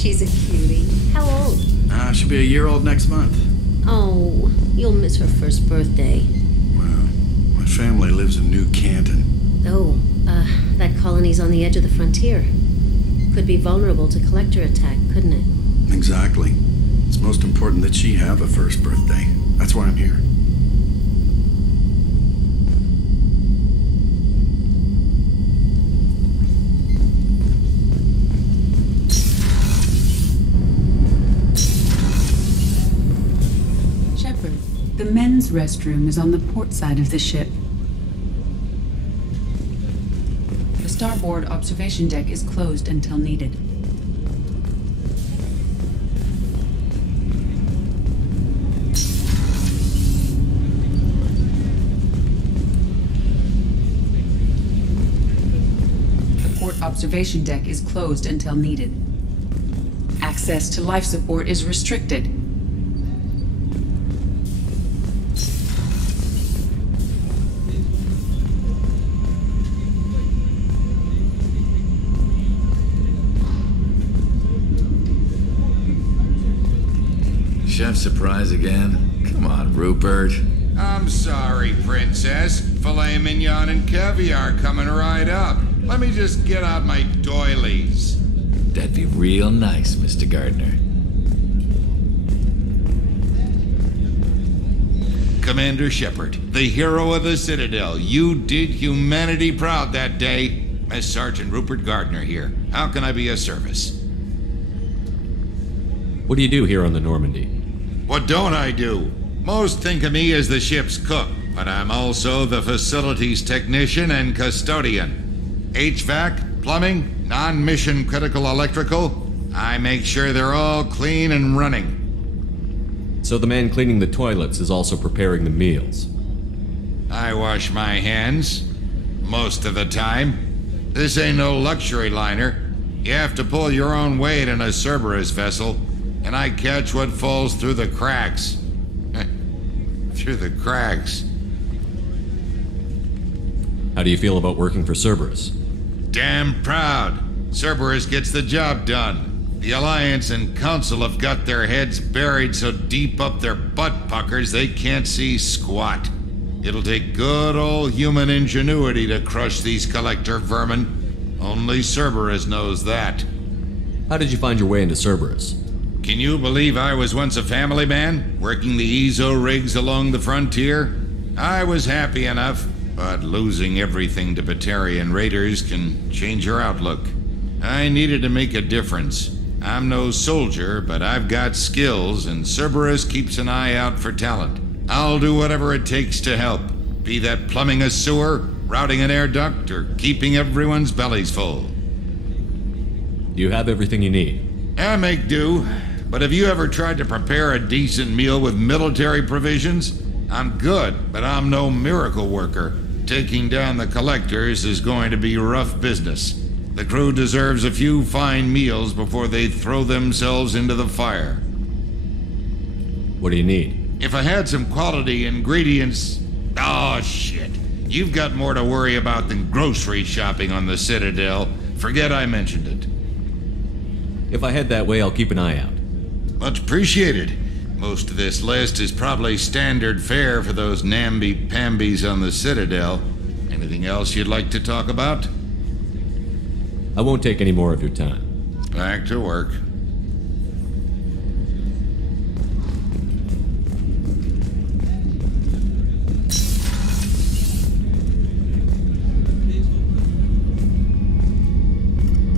She's a cutie. How old? She'll be a year old next month. Oh, you'll miss her first birthday. Well, my family lives in New Canton. Oh, that colony's on the edge of the frontier. Could be vulnerable to collector attack, couldn't it? Exactly. It's most important that she have a first birthday. That's why I'm here. Shepard, the men's restroom is on the port side of the ship. The starboard observation deck is closed until needed. The port observation deck is closed until needed. Access to life support is restricted. Chef surprise again? Come on, Rupert. I'm sorry, Princess. Filet mignon and caviar coming right up. Let me just get out my doilies. That'd be real nice, Mr. Gardner. Commander Shepard, the hero of the Citadel. You did humanity proud that day. As Sergeant Rupert Gardner here. How can I be of service? What do you do here on the Normandy? What don't I do? Most think of me as the ship's cook, but I'm also the facilities technician and custodian. HVAC, plumbing, non-mission critical electrical. I make sure they're all clean and running. So the man cleaning the toilets is also preparing the meals. I wash my hands. Most of the time. This ain't no luxury liner. You have to pull your own weight in a Cerberus vessel, and I catch what falls through the cracks. Through the cracks. How do you feel about working for Cerberus? Damn proud. Cerberus gets the job done. The Alliance and Council have got their heads buried so deep up their butt puckers they can't see squat. It'll take good old human ingenuity to crush these collector vermin. Only Cerberus knows that. How did you find your way into Cerberus? Can you believe I was once a family man, working the EZO rigs along the frontier? I was happy enough, but losing everything to Batarian raiders can change your outlook. I needed to make a difference. I'm no soldier, but I've got skills, and Cerberus keeps an eye out for talent. I'll do whatever it takes to help, be that plumbing a sewer, routing an air duct, or keeping everyone's bellies full. Do you have everything you need? I make do. But have you ever tried to prepare a decent meal with military provisions? I'm good, but I'm no miracle worker. Taking down the collectors is going to be rough business. The crew deserves a few fine meals before they throw themselves into the fire. What do you need? If I had some quality ingredients... Oh, shit. You've got more to worry about than grocery shopping on the Citadel. Forget I mentioned it. If I head that way, I'll keep an eye out. Much appreciated. Most of this list is probably standard fare for those namby-pambies on the Citadel. Anything else you'd like to talk about? I won't take any more of your time. Back to work.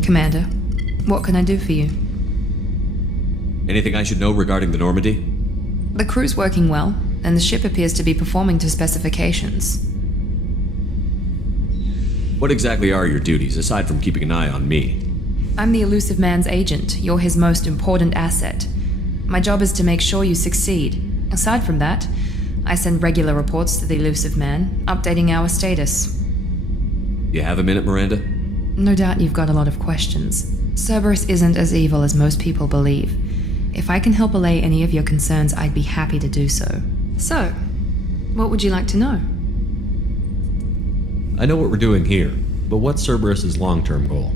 Commander, what can I do for you? Anything I should know regarding the Normandy? The crew's working well, and the ship appears to be performing to specifications. What exactly are your duties, aside from keeping an eye on me? I'm the elusive man's agent. You're his most important asset. My job is to make sure you succeed. Aside from that, I send regular reports to the elusive man, updating our status. You have a minute, Miranda? No doubt you've got a lot of questions. Cerberus isn't as evil as most people believe. If I can help allay any of your concerns, I'd be happy to do so. So, what would you like to know? I know what we're doing here, but what's Cerberus's long-term goal?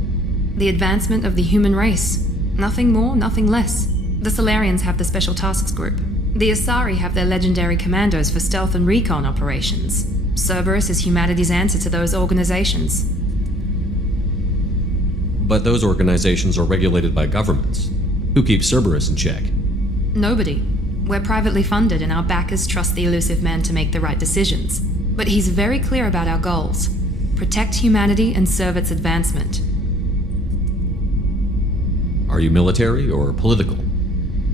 The advancement of the human race. Nothing more, nothing less. The Solarians have the Special Tasks Group. The Asari have their legendary commandos for stealth and recon operations. Cerberus is humanity's answer to those organizations. But those organizations are regulated by governments. Who keeps Cerberus in check? Nobody. We're privately funded and our backers trust the elusive man to make the right decisions. But he's very clear about our goals. Protect humanity and serve its advancement. Are you military or political?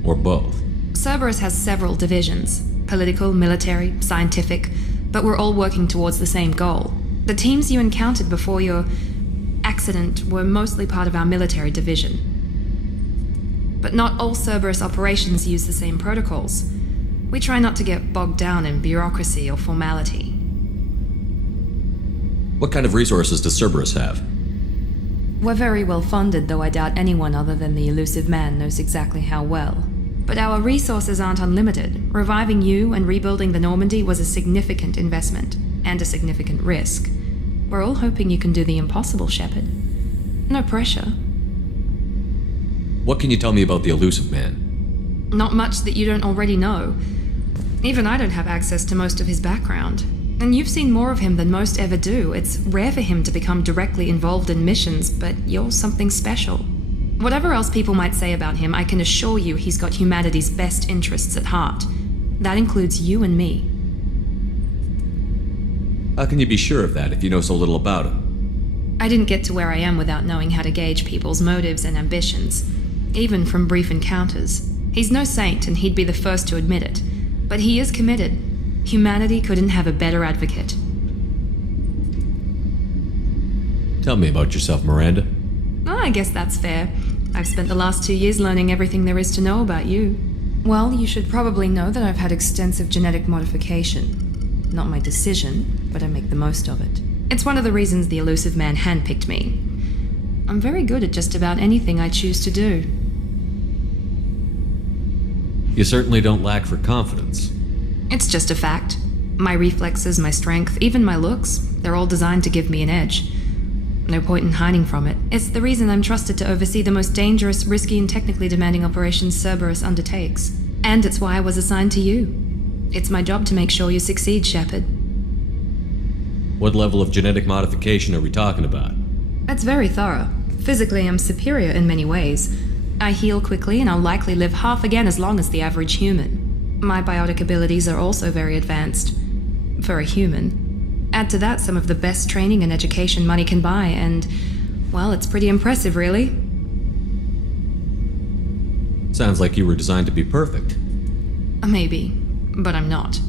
Or both? Cerberus has several divisions. Political, military, scientific, but we're all working towards the same goal. The teams you encountered before your accident were mostly part of our military division. But not all Cerberus operations use the same protocols. We try not to get bogged down in bureaucracy or formality. What kind of resources does Cerberus have? We're very well funded, though I doubt anyone other than the elusive man knows exactly how well. But our resources aren't unlimited. Reviving you and rebuilding the Normandy was a significant investment, and a significant risk. We're all hoping you can do the impossible, Shepard. No pressure. What can you tell me about the elusive man? Not much that you don't already know. Even I don't have access to most of his background. And you've seen more of him than most ever do. It's rare for him to become directly involved in missions, but you're something special. Whatever else people might say about him, I can assure you he's got humanity's best interests at heart. That includes you and me. How can you be sure of that if you know so little about him? I didn't get to where I am without knowing how to gauge people's motives and ambitions, even from brief encounters. He's no saint, and he'd be the first to admit it. But he is committed. Humanity couldn't have a better advocate. Tell me about yourself, Miranda. Oh, I guess that's fair. I've spent the last 2 years learning everything there is to know about you. Well, you should probably know that I've had extensive genetic modification. Not my decision, but I make the most of it. It's one of the reasons the elusive man handpicked me. I'm very good at just about anything I choose to do. You certainly don't lack for confidence. It's just a fact. My reflexes, my strength, even my looks, they're all designed to give me an edge. No point in hiding from it. It's the reason I'm trusted to oversee the most dangerous, risky, and technically demanding operations Cerberus undertakes. And it's why I was assigned to you. It's my job to make sure you succeed, Shepard. What level of genetic modification are we talking about? That's very thorough. Physically, I'm superior in many ways. I heal quickly, and I'll likely live half again as long as the average human. My biotic abilities are also very advanced. For a human. Add to that some of the best training and education money can buy, and, well, it's pretty impressive, really. Sounds like you were designed to be perfect. Maybe, but I'm not.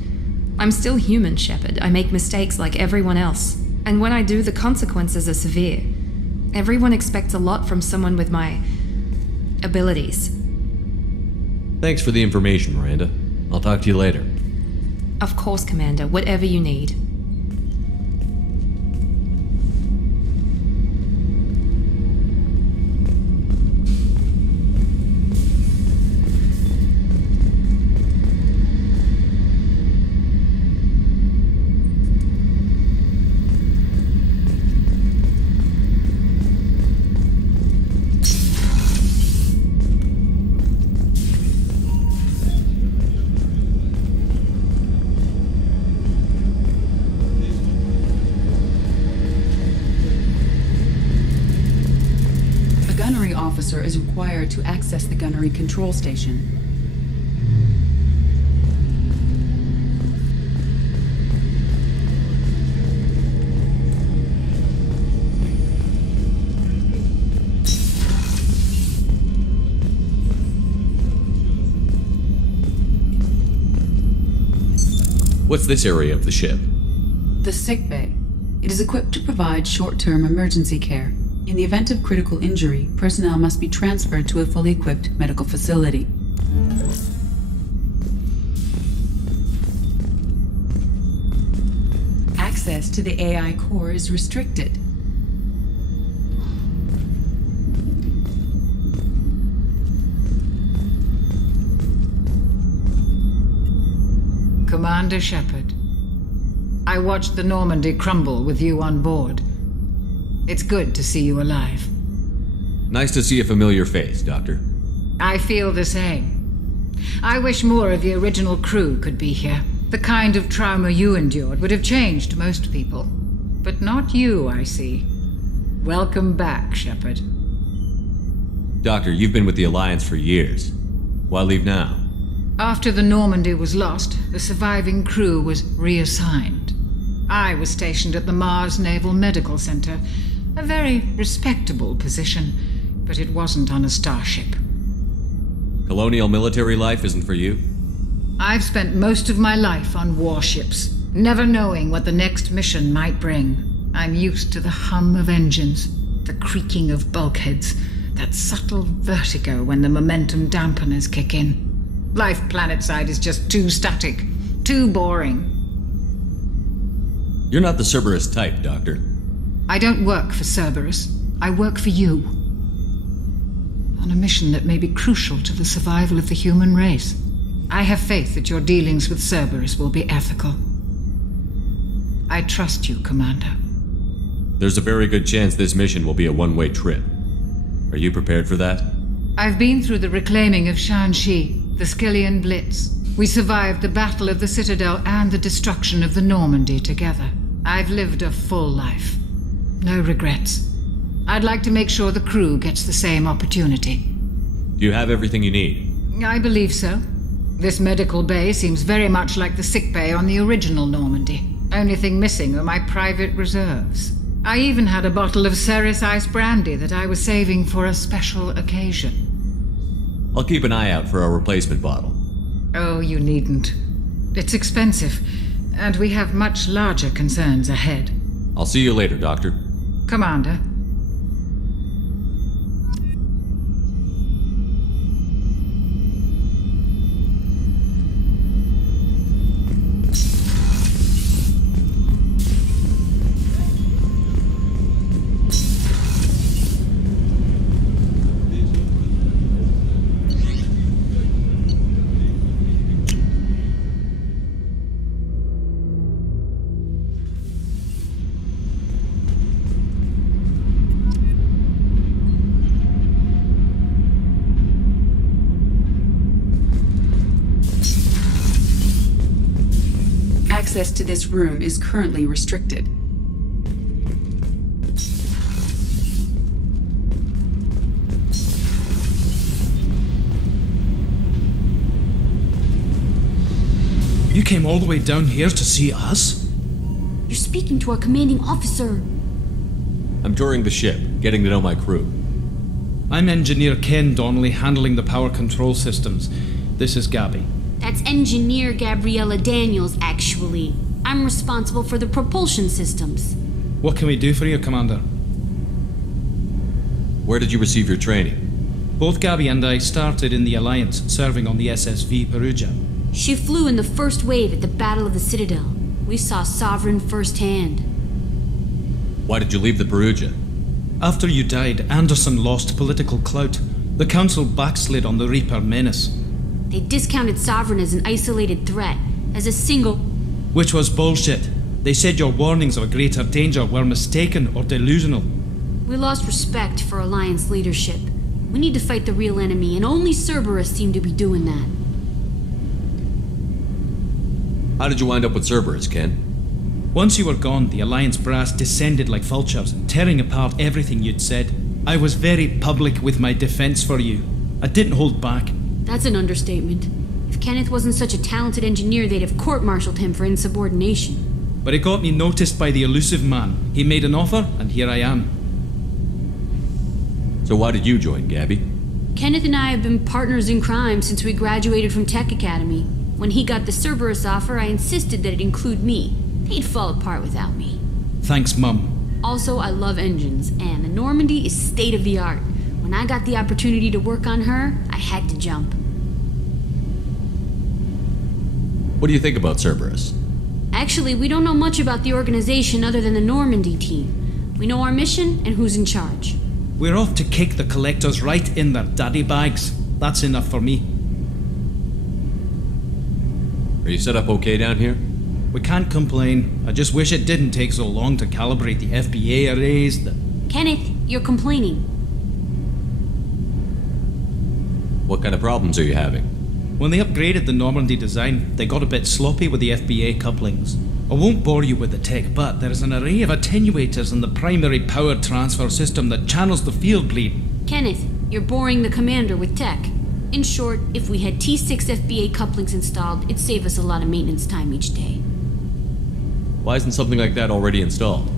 I'm still human, Shepard. I make mistakes like everyone else. And when I do, the consequences are severe. Everyone expects a lot from someone with my abilities. Thanks for the information, Miranda. I'll talk to you later. Of course, Commander. Whatever you need. Is required to access the gunnery control station. What's this area of the ship? The sickbay. It is equipped to provide short-term emergency care. In the event of critical injury, personnel must be transferred to a fully equipped medical facility. Access to the AI core is restricted. Commander Shepard, I watched the Normandy crumble with you on board. It's good to see you alive. Nice to see a familiar face, Doctor. I feel the same. I wish more of the original crew could be here. The kind of trauma you endured would have changed most people. But not you, I see. Welcome back, Shepard. Doctor, you've been with the Alliance for years. Why leave now? After the Normandy was lost, the surviving crew was reassigned. I was stationed at the Mars Naval Medical Center, a very respectable position, but it wasn't on a starship. Colonial military life isn't for you? I've spent most of my life on warships, never knowing what the next mission might bring. I'm used to the hum of engines, the creaking of bulkheads, that subtle vertigo when the momentum dampeners kick in. Life planetside is just too static, too boring. You're not the Cerberus type, Doctor. I don't work for Cerberus. I work for you. On a mission that may be crucial to the survival of the human race. I have faith that your dealings with Cerberus will be ethical. I trust you, Commander. There's a very good chance this mission will be a one-way trip. Are you prepared for that? I've been through the reclaiming of Shanxi, the Skillian Blitz. We survived the Battle of the Citadel and the destruction of the Normandy together. I've lived a full life. No regrets. I'd like to make sure the crew gets the same opportunity. Do you have everything you need? I believe so. This medical bay seems very much like the sick bay on the original Normandy. Only thing missing are my private reserves. I even had a bottle of Ceres Ice Brandy that I was saving for a special occasion. I'll keep an eye out for a replacement bottle. Oh, you needn't. It's expensive, and we have much larger concerns ahead. I'll see you later, Doctor. Commander. Access to this room is currently restricted. You came all the way down here to see us? You're speaking to our commanding officer. I'm touring the ship, getting to know my crew. I'm Engineer Ken Donnelly, handling the power control systems. This is Gabby. That's Engineer Gabriella Daniels, actually. I'm responsible for the propulsion systems. What can we do for you, Commander? Where did you receive your training? Both Gabby and I started in the Alliance, serving on the SSV Perugia. She flew in the first wave at the Battle of the Citadel. We saw Sovereign firsthand. Why did you leave the Perugia? After you died, Anderson lost political clout. The Council backslid on the Reaper menace. They discounted Sovereign as an isolated threat, as a single... Which was bullshit. They said your warnings of a greater danger were mistaken or delusional. We lost respect for Alliance leadership. We need to fight the real enemy, and only Cerberus seem to be doing that. How did you wind up with Cerberus, Ken? Once you were gone, the Alliance brass descended like vultures, tearing apart everything you'd said. I was very public with my defense for you. I didn't hold back. That's an understatement. If Kenneth wasn't such a talented engineer, they'd have court-martialed him for insubordination. But it got me noticed by the elusive man. He made an offer, and here I am. So why did you join, Gabby? Kenneth and I have been partners in crime since we graduated from Tech Academy. When he got the Cerberus offer, I insisted that it include me. They'd fall apart without me. Thanks, Mum. Also, I love engines, and the Normandy is state-of-the-art. When I got the opportunity to work on her, I had to jump. What do you think about Cerberus? Actually, we don't know much about the organization other than the Normandy team. We know our mission and who's in charge. We're off to kick the Collectors right in their daddy bags. That's enough for me. Are you set up okay down here? We can't complain. I just wish it didn't take so long to calibrate the FBA arrays. Kenneth, you're complaining. What kind of problems are you having? When they upgraded the Normandy design, they got a bit sloppy with the FBA couplings. I won't bore you with the tech, but there is an array of attenuators in the primary power transfer system that channels the field bleed. Kenneth, you're boring the commander with tech. In short, if we had T6 FBA couplings installed, it'd save us a lot of maintenance time each day. Why isn't something like that already installed?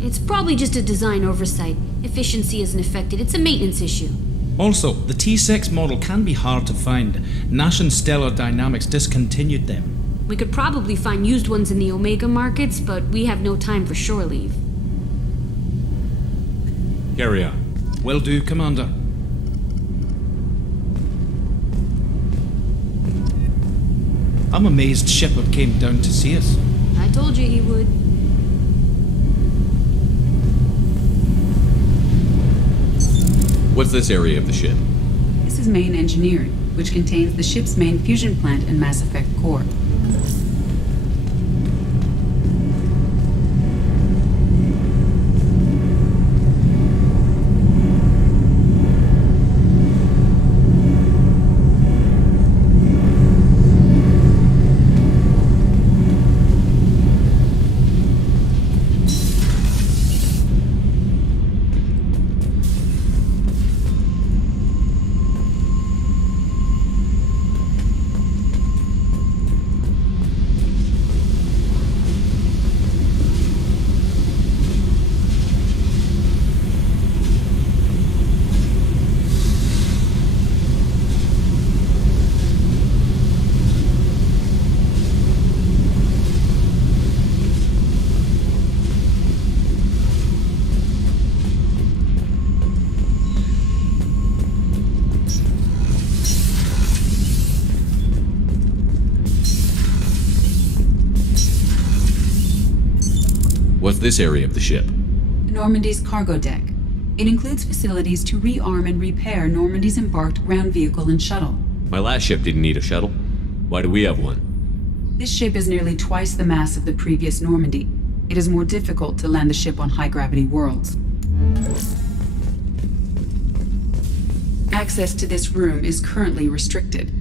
It's probably just a design oversight. Efficiency isn't affected, it's a maintenance issue. Also, the T6 model can be hard to find. Nash and Stellar Dynamics discontinued them. We could probably find used ones in the Omega markets, but we have no time for shore leave. Carry on. Will do, Commander. I'm amazed Shepard came down to see us. I told you he would. What's this area of the ship? This is main engineering, which contains the ship's main fusion plant and Mass Effect core. What's this area of the ship? Normandy's cargo deck. It includes facilities to rearm and repair Normandy's embarked ground vehicle and shuttle. My last ship didn't need a shuttle. Why do we have one? This ship is nearly twice the mass of the previous Normandy. It is more difficult to land the ship on high-gravity worlds. Access to this room is currently restricted.